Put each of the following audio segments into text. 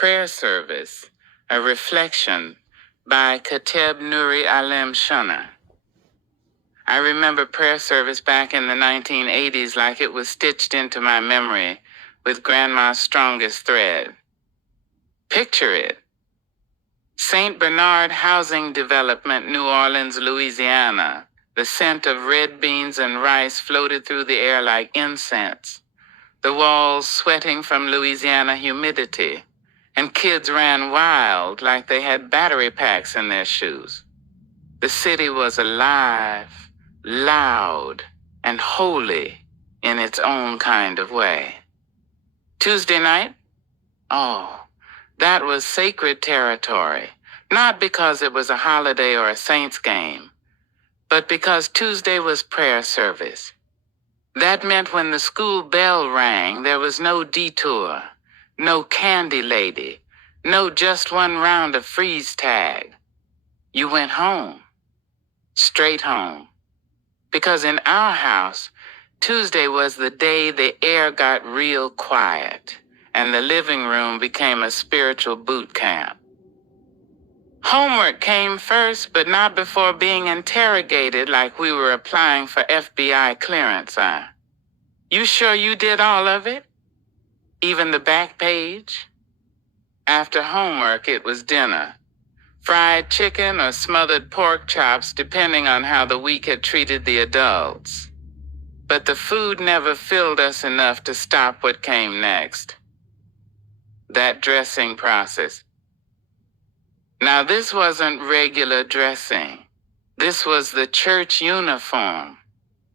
Prayer Service, a reflection by Kateb Nuri Alem Shana. I remember prayer service back in the 1980s like it was stitched into my memory with Grandma's strongest thread. Picture it. St. Bernard Housing Development, New Orleans, Louisiana. The scent of red beans and rice floated through the air like incense. The walls sweating from Louisiana humidity, and kids ran wild like they had battery packs in their shoes. The city was alive, loud, and holy in its own kind of way. Tuesday night? Oh, that was sacred territory, not because it was a holiday or a Saints game, but because Tuesday was prayer service. That meant when the school bell rang, there was no detour, no candy lady, no just one round of freeze tag. You went home, straight home. Because in our house, Tuesday was the day the air got real quiet and the living room became a spiritual boot camp. Homework came first, but not before being interrogated like we were applying for FBI clearance, huh? You sure you did all of it? Even the back page? After homework, it was dinner. Fried chicken or smothered pork chops, depending on how the week had treated the adults. But the food never filled us enough to stop what came next. That dressing process. Now, this wasn't regular dressing. This was the church uniform.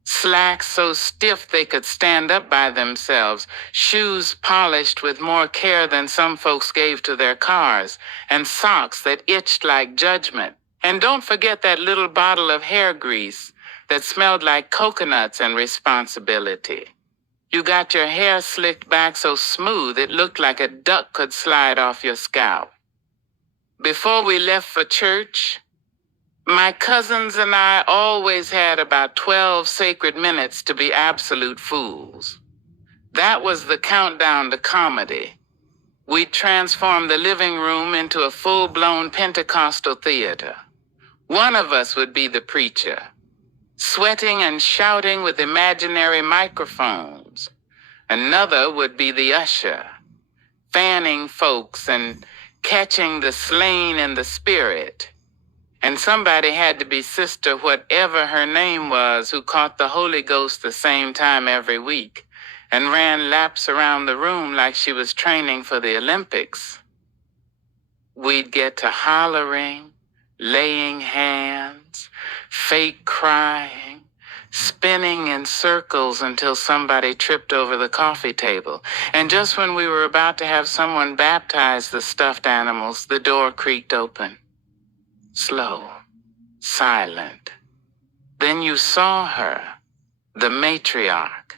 Slacks so stiff they could stand up by themselves, shoes polished with more care than some folks gave to their cars, and socks that itched like judgment. And don't forget that little bottle of hair grease that smelled like coconuts and responsibility. You got your hair slicked back so smooth it looked like a duck could slide off your scalp. Before we left for church, my cousins and I always had about 12 sacred minutes to be absolute fools. That was the countdown to comedy. We'd transform the living room into a full-blown Pentecostal theater. One of us would be the preacher, sweating and shouting with imaginary microphones. Another would be the usher, fanning folks and catching the slain in the spirit. And somebody had to be Sister whatever her name was who caught the Holy Ghost the same time every week and ran laps around the room like she was training for the Olympics. We'd get to hollering, laying hands, fake crying, spinning in circles until somebody tripped over the coffee table. And just when we were about to have someone baptize the stuffed animals, the door creaked open. Slow, silent. Then you saw her, the matriarch.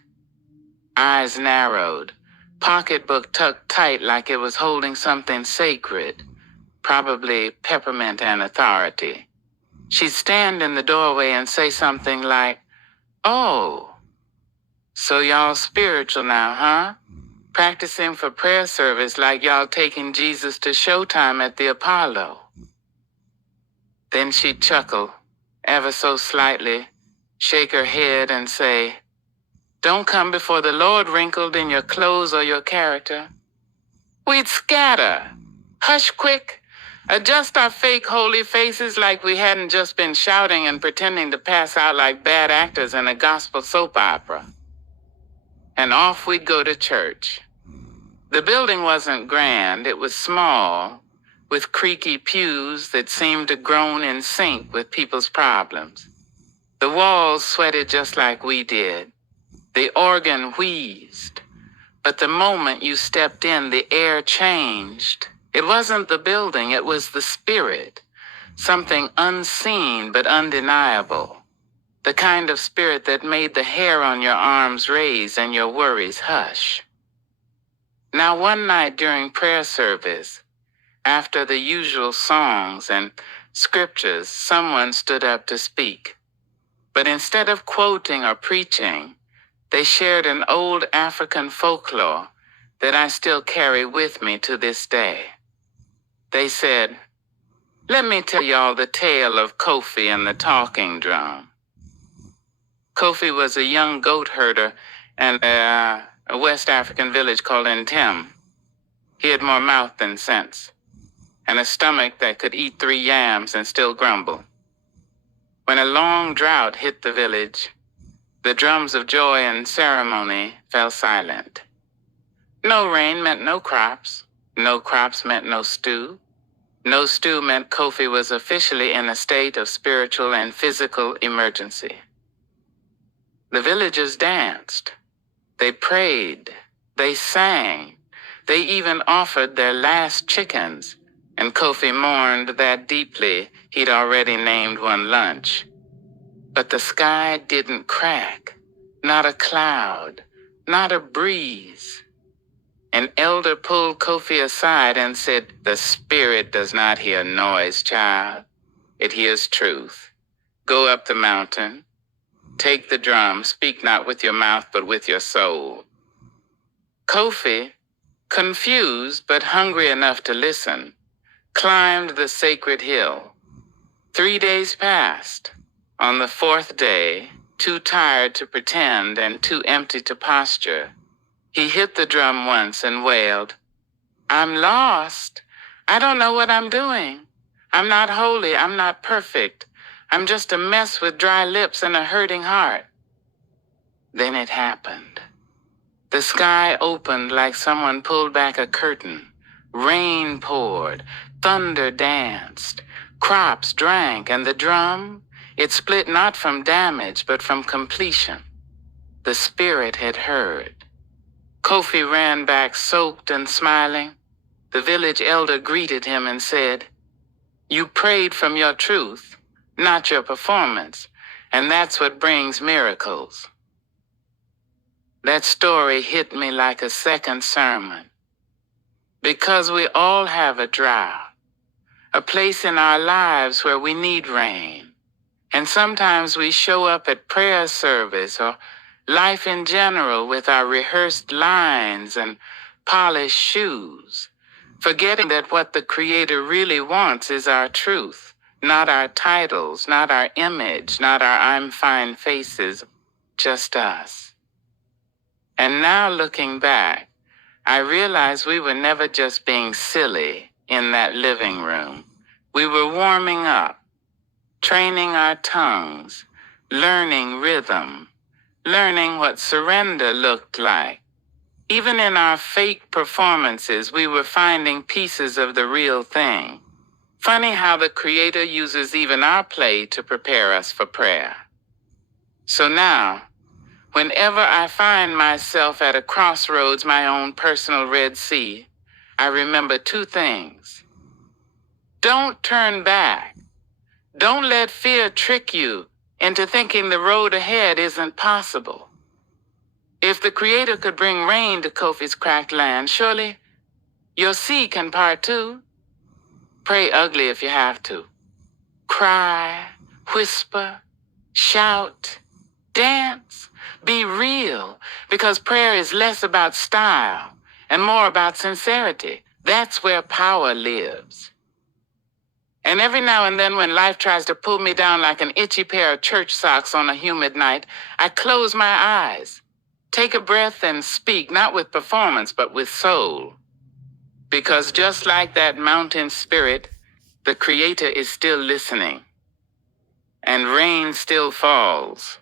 Eyes narrowed, pocketbook tucked tight like it was holding something sacred, probably peppermint and authority. She'd stand in the doorway and say something like, "Oh, so y'all spiritual now, huh? Practicing for prayer service like y'all taking Jesus to Showtime at the Apollo." Then she'd chuckle, ever so slightly, shake her head and say, "Don't come before the Lord wrinkled in your clothes or your character." We'd scatter, hush quick, adjust our fake holy faces like we hadn't just been shouting and pretending to pass out like bad actors in a gospel soap opera. And off we'd go to church. The building wasn't grand, it was small, with creaky pews that seemed to groan in sync with people's problems. The walls sweated just like we did. The organ wheezed. But the moment you stepped in, the air changed. It wasn't the building, it was the spirit. Something unseen but undeniable. The kind of spirit that made the hair on your arms raise and your worries hush. Now, one night during prayer service, after the usual songs and scriptures, someone stood up to speak. But instead of quoting or preaching, they shared an old African folklore that I still carry with me to this day. They said, "Let me tell y'all the tale of Kofi and the talking drum." Kofi was a young goat herder in a West African village called Ntem. He had more mouth than sense, and a stomach that could eat 3 yams and still grumble. When a long drought hit the village, the drums of joy and ceremony fell silent. No rain meant no crops. No crops meant no stew. No stew meant Kofi was officially in a state of spiritual and physical emergency. The villagers danced. They prayed. They sang. They even offered their last chickens, and Kofi mourned that deeply he'd already named one lunch. But the sky didn't crack. Not a cloud. Not a breeze. An elder pulled Kofi aside and said, "The spirit does not hear noise, child. It hears truth. Go up the mountain. Take the drum. Speak not with your mouth, but with your soul." Kofi, confused but hungry enough to listen, climbed the sacred hill. 3 days passed. On the 4th day, too tired to pretend and too empty to posture, he hit the drum once and wailed, "I'm lost. I don't know what I'm doing. I'm not holy. I'm not perfect. I'm just a mess with dry lips and a hurting heart." Then it happened. The sky opened like someone pulled back a curtain. Rain poured. Thunder danced. Crops drank, and the drum, it split not from damage, but from completion. The spirit had heard. Kofi ran back soaked and smiling. The village elder greeted him and said, "You prayed from your truth, not your performance, and that's what brings miracles." That story hit me like a second sermon. Because we all have a drought, a place in our lives where we need rain. And sometimes we show up at prayer service or life in general with our rehearsed lines and polished shoes, forgetting that what the Creator really wants is our truth, not our titles, not our image, not our I'm fine faces, just us. And now looking back, I realize we were never just being silly in that living room. We were warming up, training our tongues, learning rhythm, learning what surrender looked like. Even in our fake performances, we were finding pieces of the real thing. Funny how the Creator uses even our play to prepare us for prayer. So now, whenever I find myself at a crossroads, my own personal Red Sea, I remember 2 things. Don't turn back. Don't let fear trick you into thinking the road ahead isn't possible. If the Creator could bring rain to Kofi's cracked land, surely your sea can part too. Pray ugly if you have to. Cry, whisper, shout, dance, be real, because prayer is less about style and more about sincerity. That's where power lives. And every now and then when life tries to pull me down like an itchy pair of church socks on a humid night, I close my eyes, take a breath and speak, not with performance, but with soul. Because just like that mountain spirit, the Creator is still listening. And rain still falls.